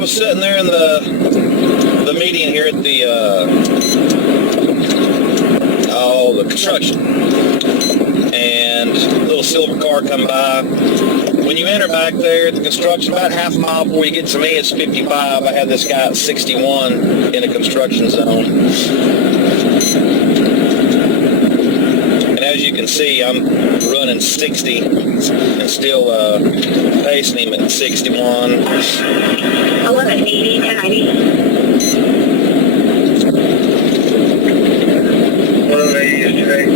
was sitting there in the median here at the the construction, and a little silver car come by. When you enter back there at the construction, about half a mile before you get to me, it's 55. I had this guy at 61 in a construction zone. And as you can see, I'm running 60 and still pacing him at 61. 1180, 1090. 1180 is today.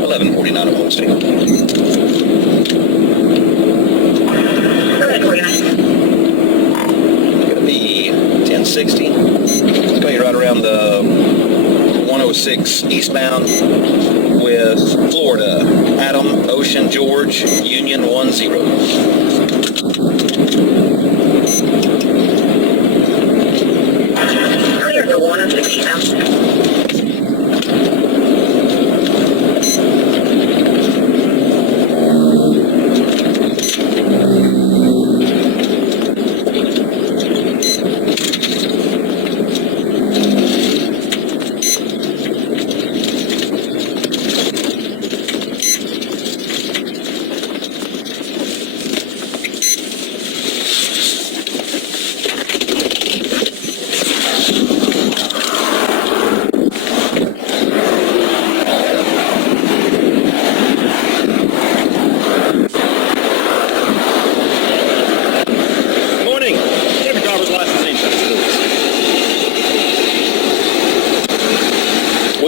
1149 of Holstein. 1149. Gonna be 1060. It's going to be right around the 106 eastbound with Florida. Adam, Ocean, George, Union 10. Clear for 106 eastbound.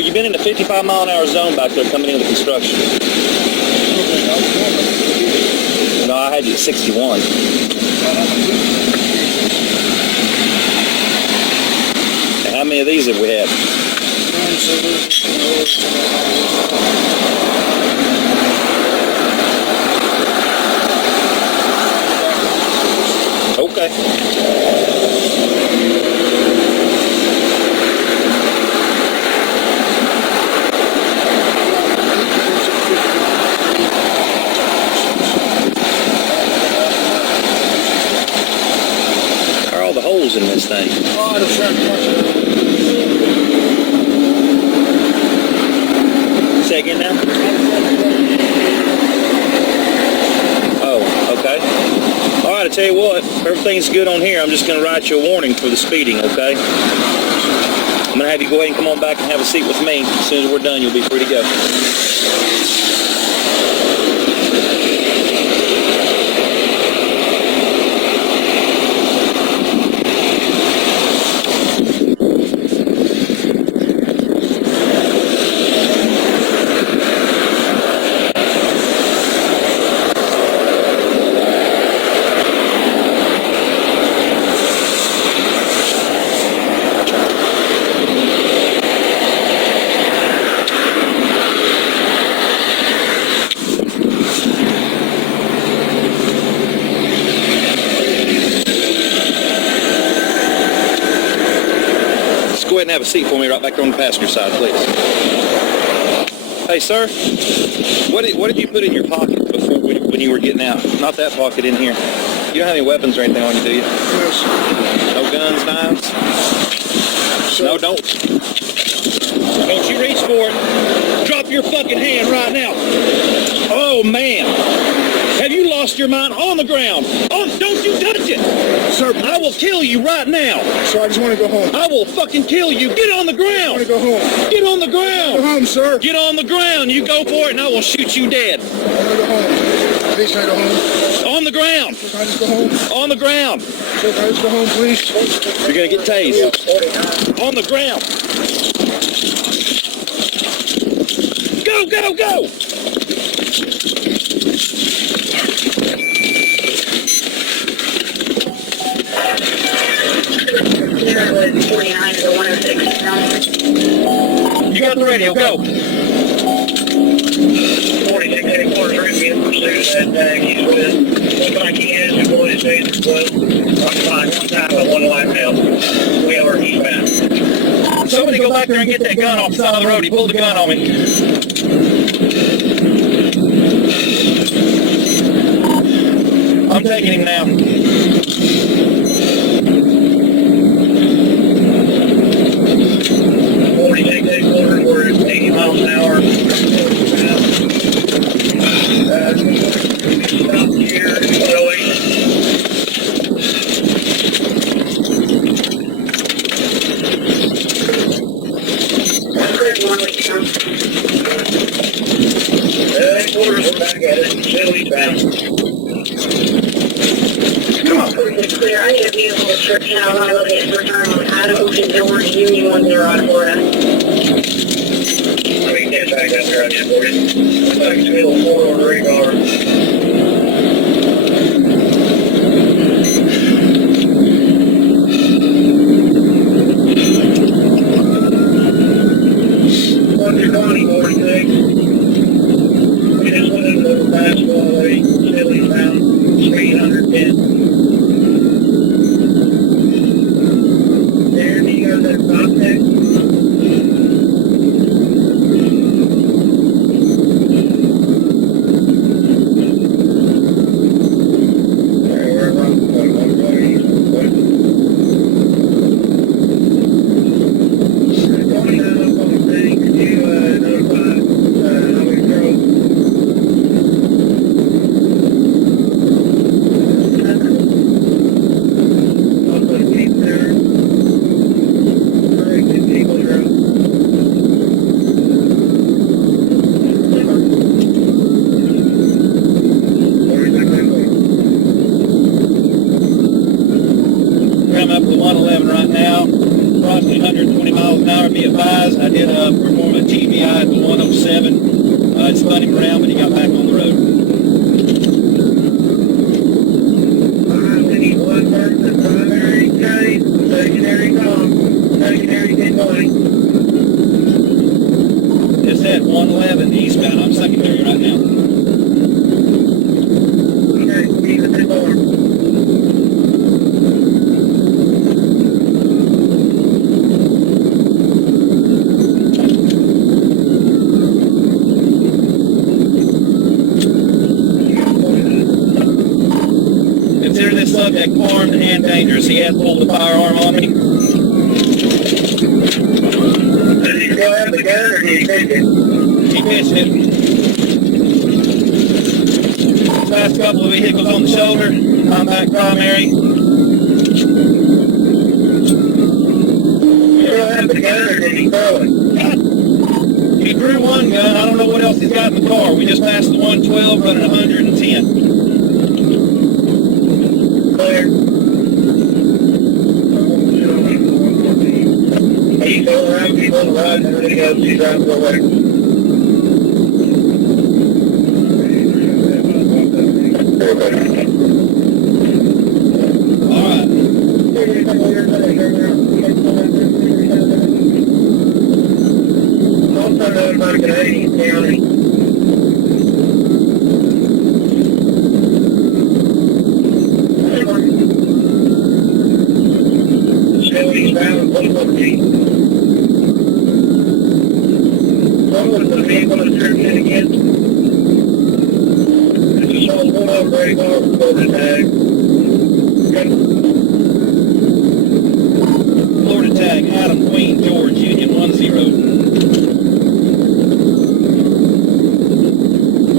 You've been in the 55-mile-an-hour zone back there coming into the construction. No, I had you at 61. And how many of these have we had? Okay. The holes in this thing. Oh, I don't Say again now? Oh, okay. All right, I tell you what, everything's good on here. I'm just going to write you a warning for the speeding, okay? I'm going to have you go ahead and come on back and have a seat with me. As soon as we're done, you'll be free to go. Go ahead and have a seat for me right back there on the passenger side, please. Hey, sir, what did you put in your pocket before when you were getting out? Not that pocket in here. You don't have any weapons or anything on you, do you? Yes. No guns, knives? Sir. No, don't you reach for it. Drop your fucking hand right now. Oh, man. Have you lost your mind? On the ground. Oh, don't you touch it. Sir, I will kill you right now. Sir, I just want to go home. I will fucking kill you. Get on the ground. I want to go home. Get on the ground. Go home, sir. Get on the ground. You go for it, and I will shoot you dead. I want to go home. Please, can I go home? On the ground. Sir, can I just go home? On the ground. Sir, can I just go home, please? You're going to get tased. On the ground. Go, go, go. 49 to 106. You got the radio, go. 4684 is ready to be in pursuit at East West. Looking like he is going to chase the club. Occupying one time by one light now. We are eastbound. Somebody go back back there and get that gun off the side of the road. He pulled the gun on me. I'm taking him now. 46 quarters, we're at 80 miles an hour. Stop here, 8. Quarters, we're back at it. Still eastbound. Come on. Clear. I need a vehicle description. I want to look at return on Idaho to George Union 10 out of Florida. Let me get back up there on that for you. Back to middle 4 on the radar. What's your 46? We just went into the fast way, still eastbound, 310. There, do you guys have contact? I'm up to 111 right now, approximately 120 miles an hour. Be advised, I did perform a TBI at the 107. It spun him around, but he got back on the road. We need one person, primary case, secondary com, secondary 1020. It's at 111 eastbound. I'm secondary right now. Okay, keep it 10 Consider this subject armed and dangerous. He had pulled the firearm on me. Did he still have the gun or did he take it? He pitched it. Passed a couple of vehicles on the shoulder. I'm back primary. Still have the gun or did he throw it? He drew one gun. I don't know what else he's got in the car. We just passed the 112 running 110. Clear. He's going around people on the ride and then he goes, he's driving away. All right. I'm trying to everybody get 80 county. Still eastbound, 114. What was the vehicle description again? It's a sold one up radar, Florida tag. Florida tag, Adam Queen, George, Union 10.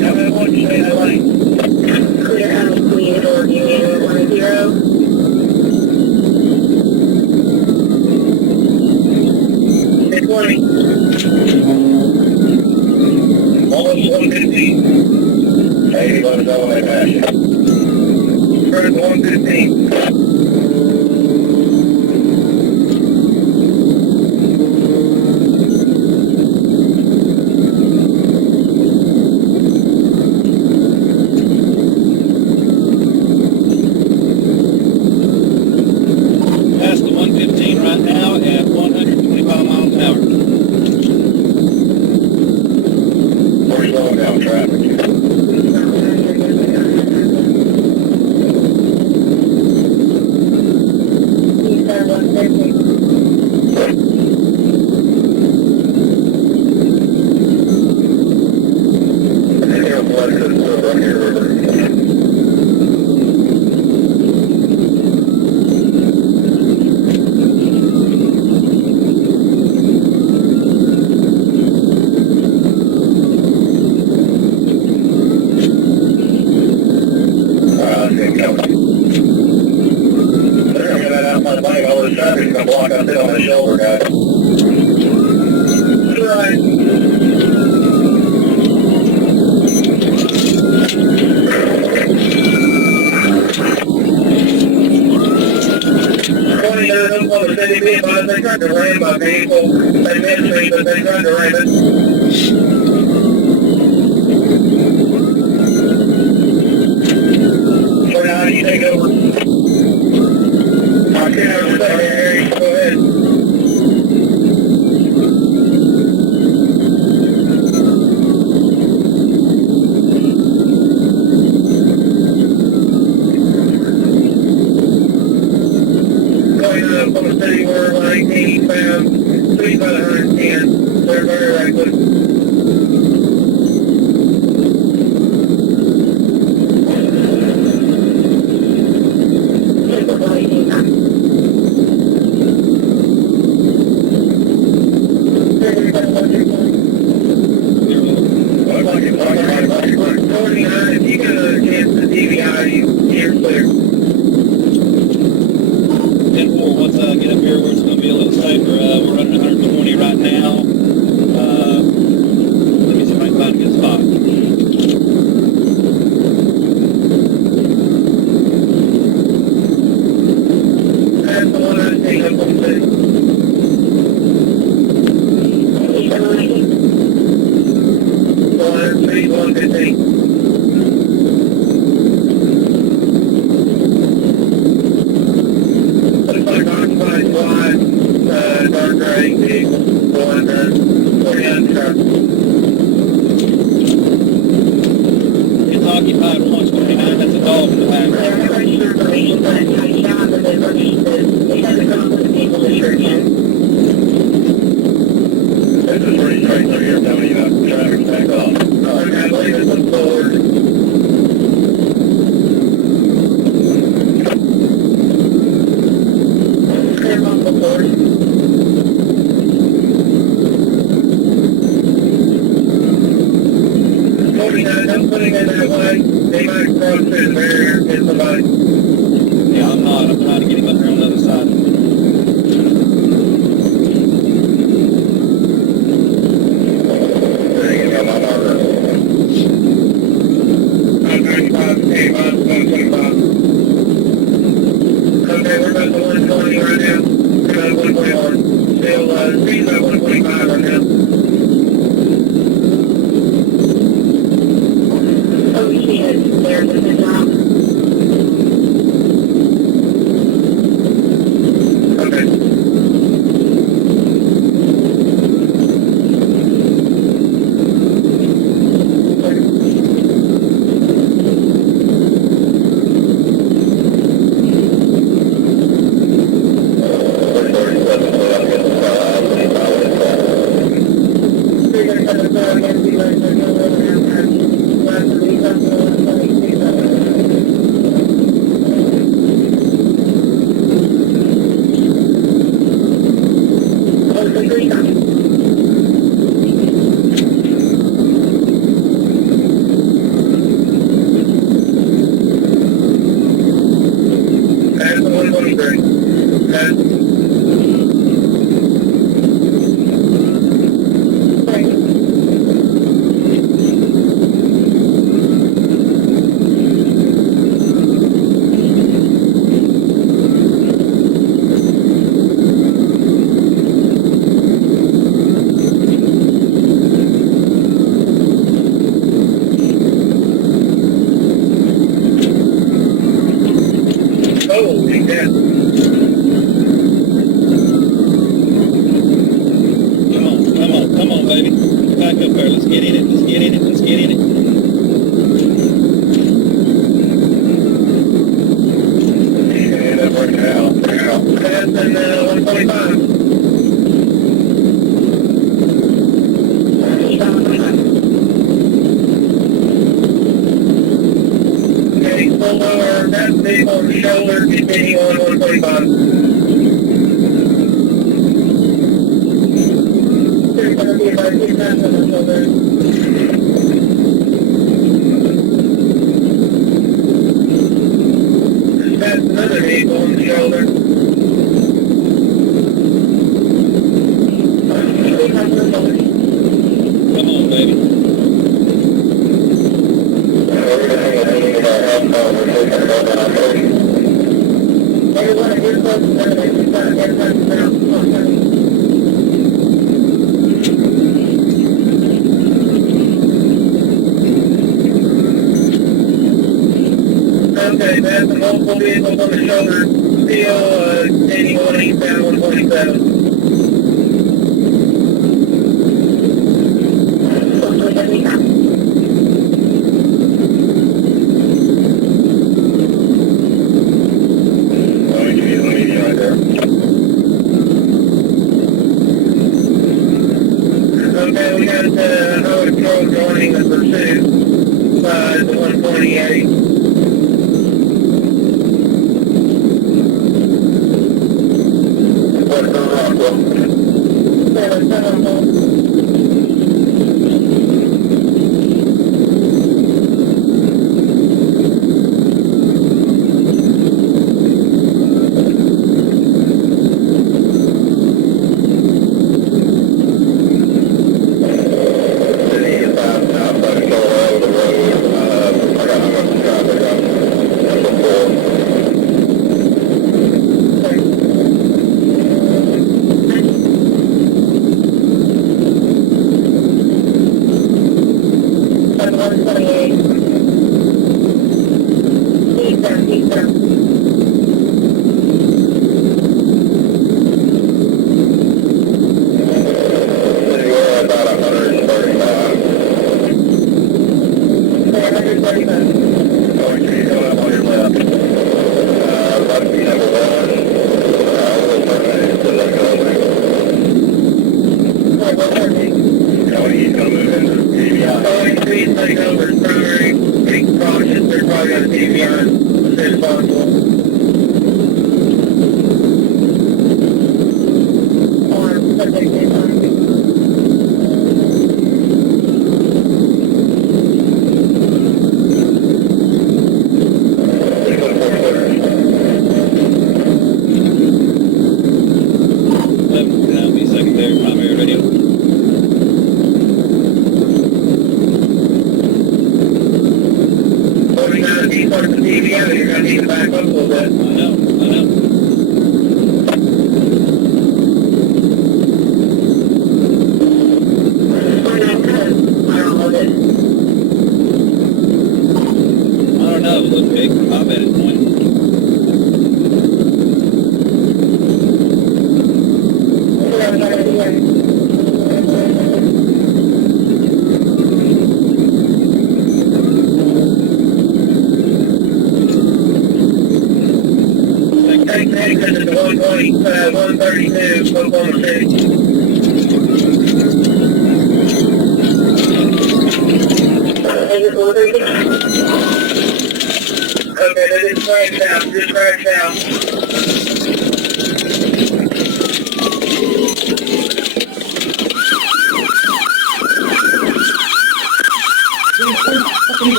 Now, what did you say that lane? Clear Adam Queen, George Union 10. 20. Almost 115. Hey, you want to go like that? First 115. Past the 115 right now at 125 miles an hour. We're slowing down traffic. City be advised, they tried to ram my vehicle. They missed me, but they tried to ram it. So now you take over. I can't understand Harry. Go ahead. Oklahoma City, we're 118 eastbound, 3510. They're very reckless. If you get another chance to DVI, you're clear. 10-4, let's get up here where it's going to be a little safer. We're running 120 right now. Let me see if I can find a good spot. That's the one I think I'm going to say. 115. Looks like occupied wide, dark gray vehicle, going 49 truck. It's occupied 129. That's a dog in the back. This is pretty straight through here, telling you the traffic's back off. Okay, I believe it's a forward. Clear on the board. I'm putting it that way. They might cross through the barrier and hit somebody. Yeah, I'm not. I'm trying to get him up here on the other side. Okay, we're about to 120 right now. We're about 121. Still, speed's about 125 right now. Oh, shit, there's a drop. Okay. That's the 123. Oh, he's dead. Come on, baby. Back up there. Let's get in it. Let's get in it. Let's get in it. Yeah, that worked out. That's in 125. Okay, pull over that vehicle on the shoulder, continue on 125. There's going to be about 6 times on the shoulder. That's another vehicle on the shoulder. Come on, baby. Everyone, if you're close to that, Okay, man, the multiple vehicles on the shoulder, still, anyone eastbound 127. Okay, we got Highway Patrol joining the pursuit by the 128. What's going on,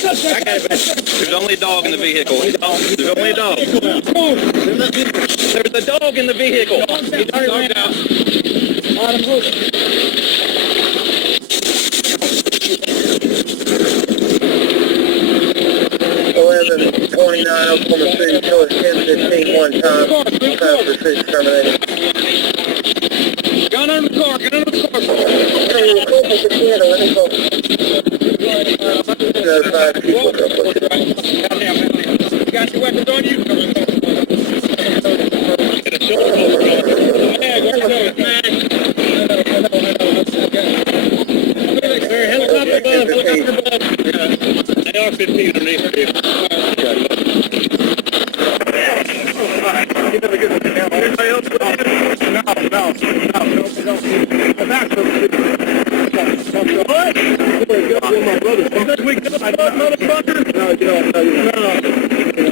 There's only a dog in the vehicle. There's only a dog. There's a dog in the vehicle. He's already ran out. 1129 Oklahoma City, show us 1015 one time. Time for pursuit terminated. Gun under the car. Gun under the car. Five people. You got your weapons on you? They are 15 underneath the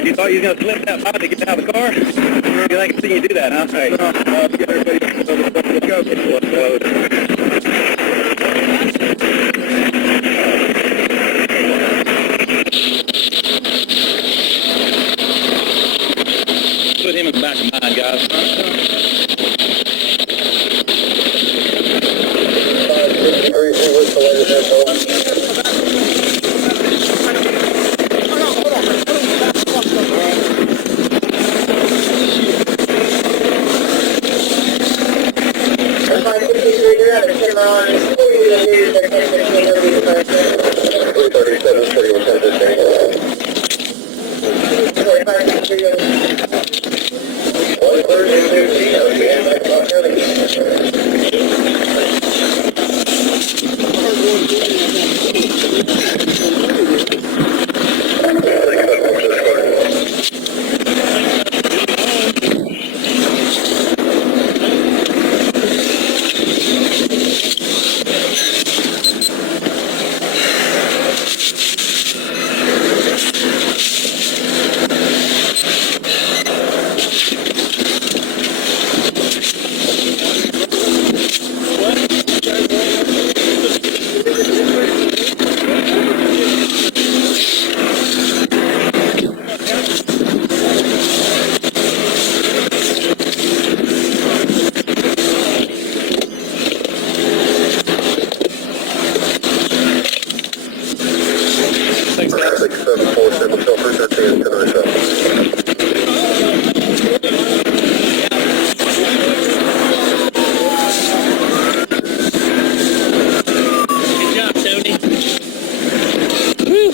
You thought you were going to slip that body to get out of the car? You think I can see you do that, huh? Hey, get everybody. Let's go. out of Cimarron. News at 10:15 will be the first. 337, 41,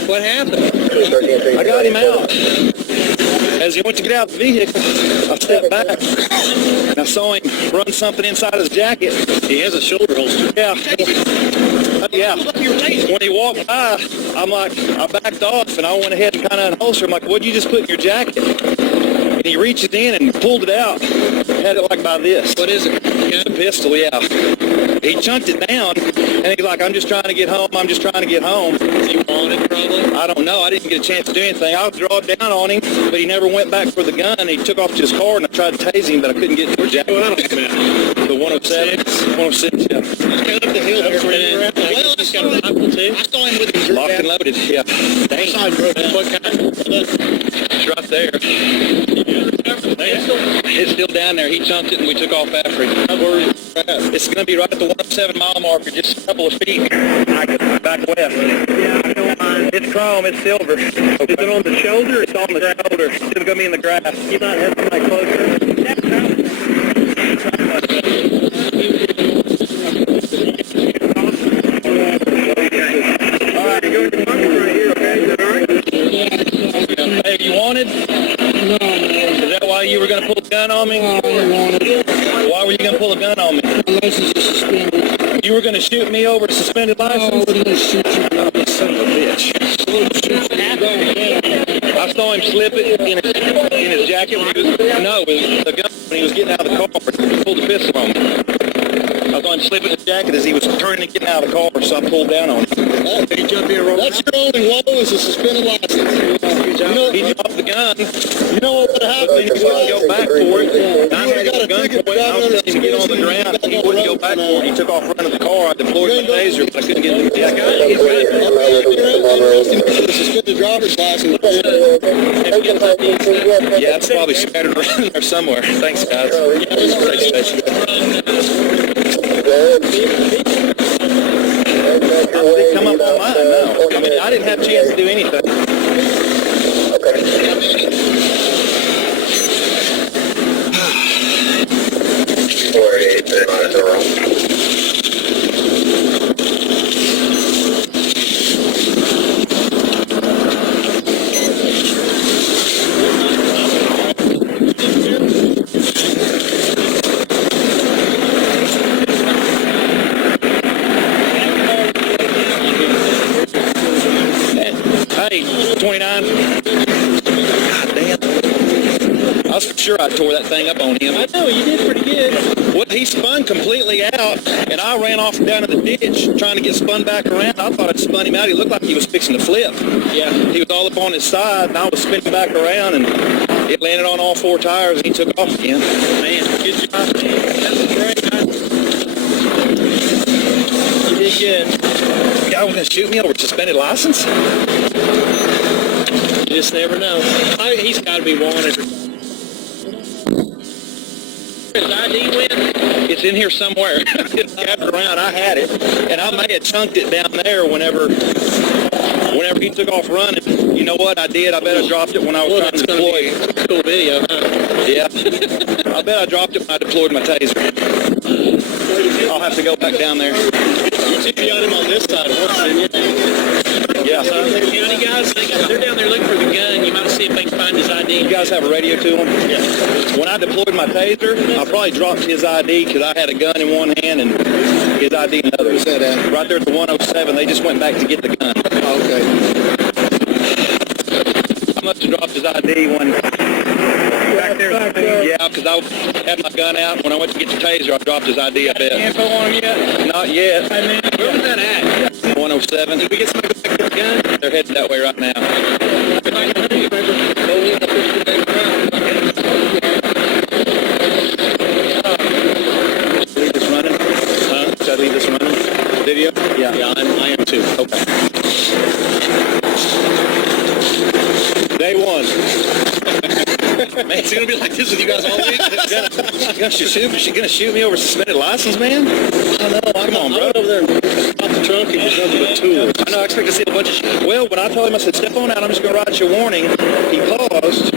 What happened? I got him out. As he went to get out of the vehicle, I stepped back and I saw him run something inside his jacket. He has a shoulder holster. Yeah. Yeah. When he walked by, I backed off and I went ahead and kind of unholstered. I'm like, what'd you just put in your jacket? And he reached in and pulled it out. Had it like by this. What is it? It's a pistol, yeah. He chunked it down and he's like, I'm just trying to get home. I'm just trying to get home. He wanted it probably? I don't know. I didn't get a chance to do anything. I draw down on him, but he never went back for the gun. He took off to his car and I tried to tase him, but I couldn't get to his jacket. The 107? 106, yeah. Just got up the hill there. Well, I got a rifle too. I saw him with his locked and loaded, yeah. Dang. What kind? It's right there. It's still down there. He chunked it and we took off after him. It's going to be right at the 107 mile marker, just a couple of feet back west. Yeah, I don't mind. It's chrome, it's silver. Okay. Is it on the shoulder? It's on the shoulder. It's going to be in the grass. You might have somebody closer. All right, go to the bucket right here, okay? Is that all right? Hey, you wanted? No. Is that why you were going to pull the gun on me? No, I didn't want it. Why were you going to pull a gun on me? My license is suspended. You were going to shoot me over a suspended license? No, I wasn't going to shoot you. Oh, you son of a bitch. I saw him slip it in his jacket when he was, no, the gun when he was getting out of the car. He pulled the pistol on me. I saw him slip it in his jacket as he was turning and getting out of the car, so I pulled down on him. That's your only woe is a suspended license. He dropped the gun. You know what would have happened? He wouldn't go back for it. I had a gun for it. I was telling him to get on the ground. He wouldn't go back for it. He took off running the car. I deployed my taser, but I couldn't get him. Yeah, I got it. Suspended driver's license. Yeah, it's probably scattered around there somewhere. Thanks, guys. They come up on mine, no. I mean, I didn't have a chance to do anything. Hey, 29. God damn. I was sure I tore that thing up on him. I know, you did pretty good. Well, he spun completely out, and I ran off down to the ditch trying to get spun back around. I thought I'd spun him out. He looked like he was fixing to flip. Yeah. He was all up on his side, and I was spinning back around, and it landed on all four tires, and he took off again. Man, good job. That was great. You did good. The guy was going to shoot me over a suspended license? You just never know. He's got to be wanted. His ID win? It's in here somewhere. It's gathered around. I had it, and I may have chunked it down there whenever he took off running. You know what I did? I bet I dropped it when I was trying to deploy. Cool video, huh? Yeah. I bet I dropped it when I deployed my taser. I'll have to go back down there. You see got him on this side of us, didn't you? Yeah. The county guys, they're down there looking for the gun. You might see if they can find his ID. You guys have a radio to him? Yeah. When I deployed my taser, I probably dropped his ID because I had a gun in one hand and his ID in the other. Where's that at? Right there at the 107. They just went back to get the gun. Oh, okay. I must have dropped his ID when... Back there? Yeah, because I had my gun out. When I went to get the taser, I dropped his ID, I bet. Info on him yet? Not yet. Hey, man, where was that at? 107. Did we get somebody back to the gun? They're headed that way right now. Leave this running? Huh? Should I leave this running? Video? Yeah. Yeah, I am too. Okay. Day one. Man, it's going to be like this with you guys all week. She's gonna shoot me over suspended license, man? I don't know. Come on, bro. Over there. Off the trunk, and there's nothing but tools. I know. I expect to see a bunch of well, when I told him, I said, step on out. I'm just gonna write you a warning. He paused.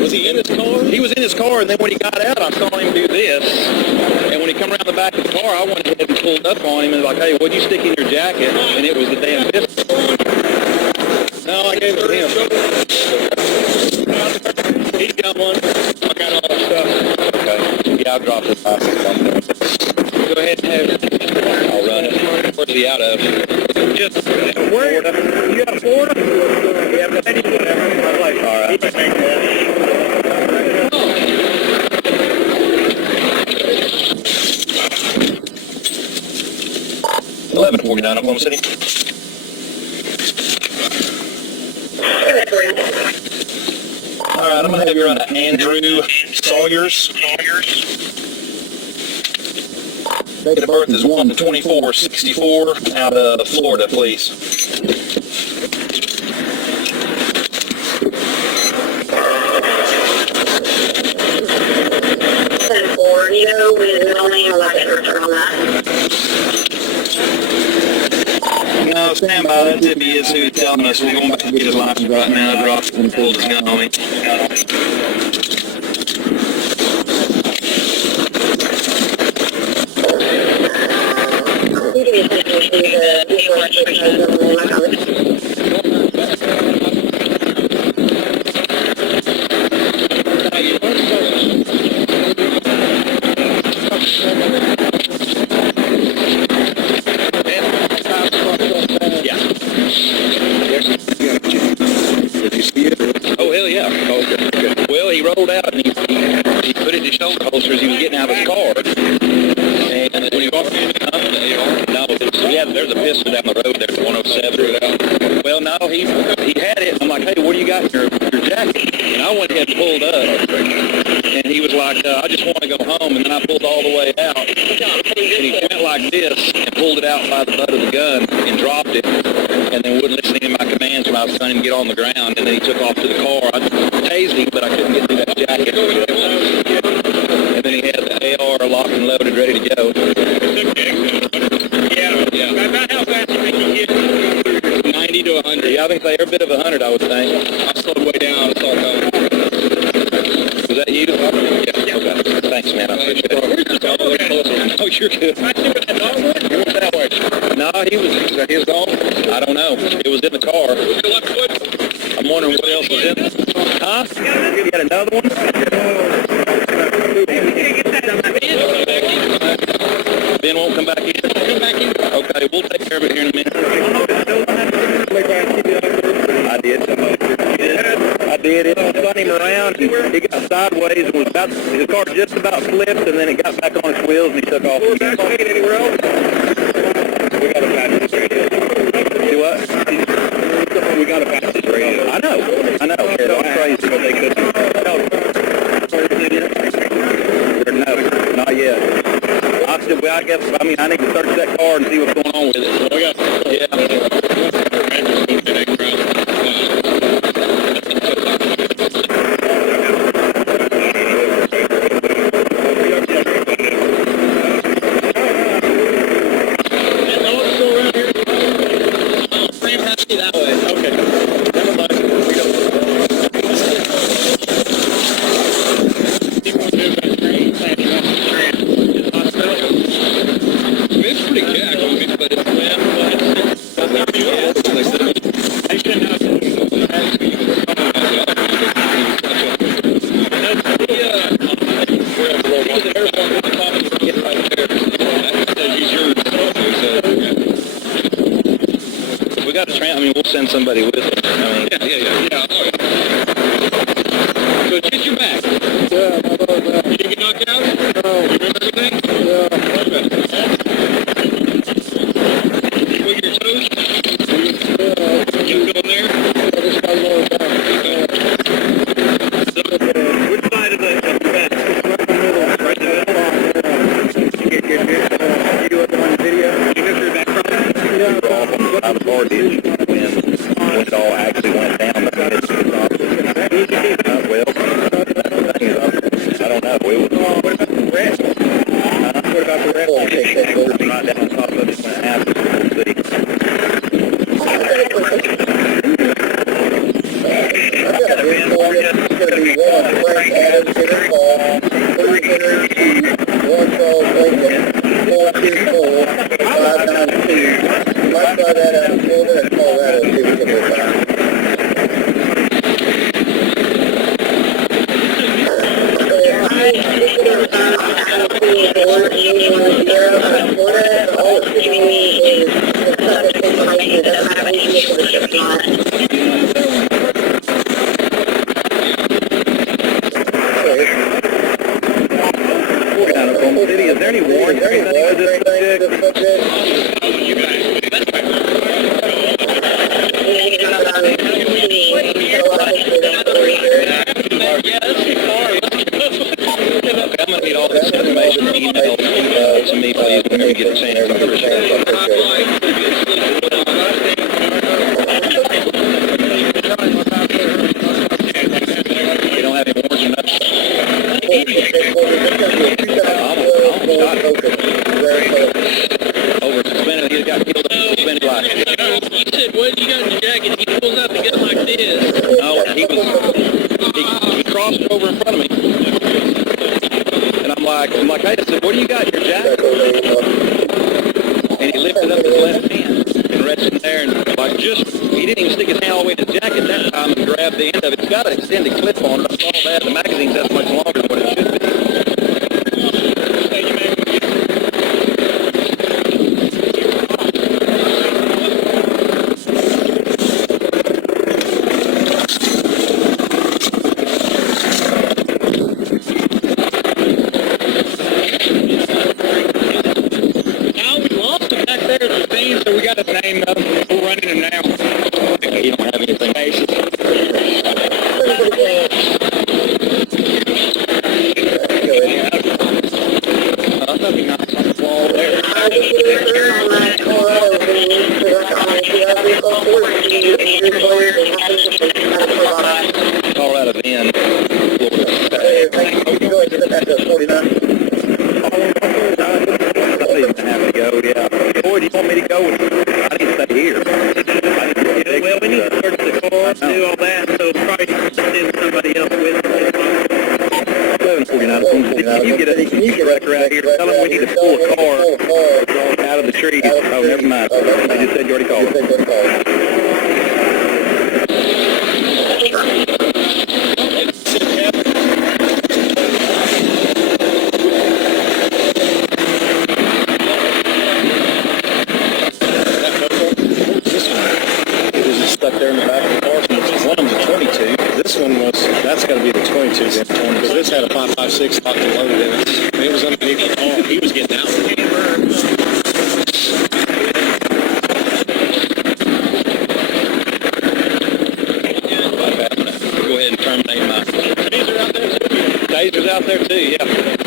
Was he in his car? He was in his car, and then when he got out, I saw him do this. And when he come around the back of the car, I went ahead and pulled up on him and was like, hey, what'd you stick in your jacket? And it was the damn pistol. No, I gave it to him. He's got one. I got all that stuff. Okay. Yeah, I'll drop this license. Go ahead and have it. I'll run it. Where's he out of? Just Florida. You got Florida? Yeah, but whatever. All right. 1149 Oklahoma City. All right, I'm going to have you run an Andrew Sawyers. Date of birth is 1/24/64 out of Florida, please. You know, with middle name, I'll let it return on that. No, stand by. That tip he is who's telling us. We're going back to get his license right now. I dropped and pulled his gun on me. You can just issue the visual registration of my comments. Did you see it? Oh, hell yeah. Oh, okay. Well, he rolled out and he put it in his shoulder holster as he was getting out of his car. And when he walked in, no, there's a pistol down the road there at the 107. Well, no, he had it. I'm like, hey, what do you got in your jacket? And I went ahead and pulled up. And he was like, I just want to go home. And then I pulled all the way out. And he went like this and pulled it out by the butt of the gun and dropped it. And then wouldn't listen to any of my commands when I was telling him to get on the ground. And then he took off to the car. I tased him, but I couldn't get through that jacket. And then he had the AR locked and loaded, ready to go. Yeah. About how fast you think you get? 90 to 100. Yeah, I think they're a bit of 100, I would think. I slowed way down and saw it coming. Was that you? Yeah. Okay. Thanks, man. I appreciate it. Oh, you're good. You went that way. No, he was gone. I don't know. It was in the car. I'm wondering what else was in it. Huh? You got another one? Ben won't come back in. Okay, we'll take care of it here in a minute. I did. It spun him around. He got sideways and was about, his car just about flipped, and then it got back on its wheels and he took off. Anywhere else? We got to patch this radio. Do what? We got to patch this radio. I know. It's all crazy, but they couldn't. No, not yet. I need to search that car and see what's going on with it. Yeah. That way. Okay. Never mind. We go. It's pretty jacked. I mean, but it's we got a tram. I mean, we'll send somebody with us. I mean, yeah. Oh, yeah. So it's just your back. Yeah, my lower back. You didn't get knocked out? No. You remember everything? Yeah. Look at your toes. Yeah. You feeling there? Yeah, this is my lower back. So, which side of the back? Right in the middle. You look on the video? You know your back problem? Yeah. I'm hard and when it all actually went down, I mean, it's well, the thing is, I don't know. What about the rest? What about the rest? It's not down on top of it when it happens. We'll Is there any warrants or anything for this subject? You guys, that's right. Yeah, that's too far. Okay, I'm going to need all this information emailed to me, please, whenever you get a chance. I appreciate it. You don't have any warrants or nothing? Over suspended, he got killed in suspended life. You said, what you got in your jacket? He pulls out the gun like this. No, he crossed over in front of me. And I'm like, hey, I said, what do you got in your jacket? And he lifted up his left hand and rested in there and like he didn't even stick his hand all the way to the jacket that time and grabbed the end of it. It's got an extended clip on it. I saw that. The magazine's that much longer than what it should be. So we got his name up. We're running him now. You don't have anything. Nothing on the wall there. Colorado Van. Have to go, yeah. Boy, do you want me to go? I need to stay here. Well, we need to search the car, do all that, so probably send somebody else with us. 1149. Can you get a wrecker out here? Tell them we need to pull a car out of the trees. Oh, never mind. I just said you already called. Stuck there in the back of the car. One of them's a 22. This one that's got to be the 22 then, because this had a 5.56 locked and loaded in it. And it was underneath the car. He was getting out. Go ahead and terminate my... Taser's out there too, yeah.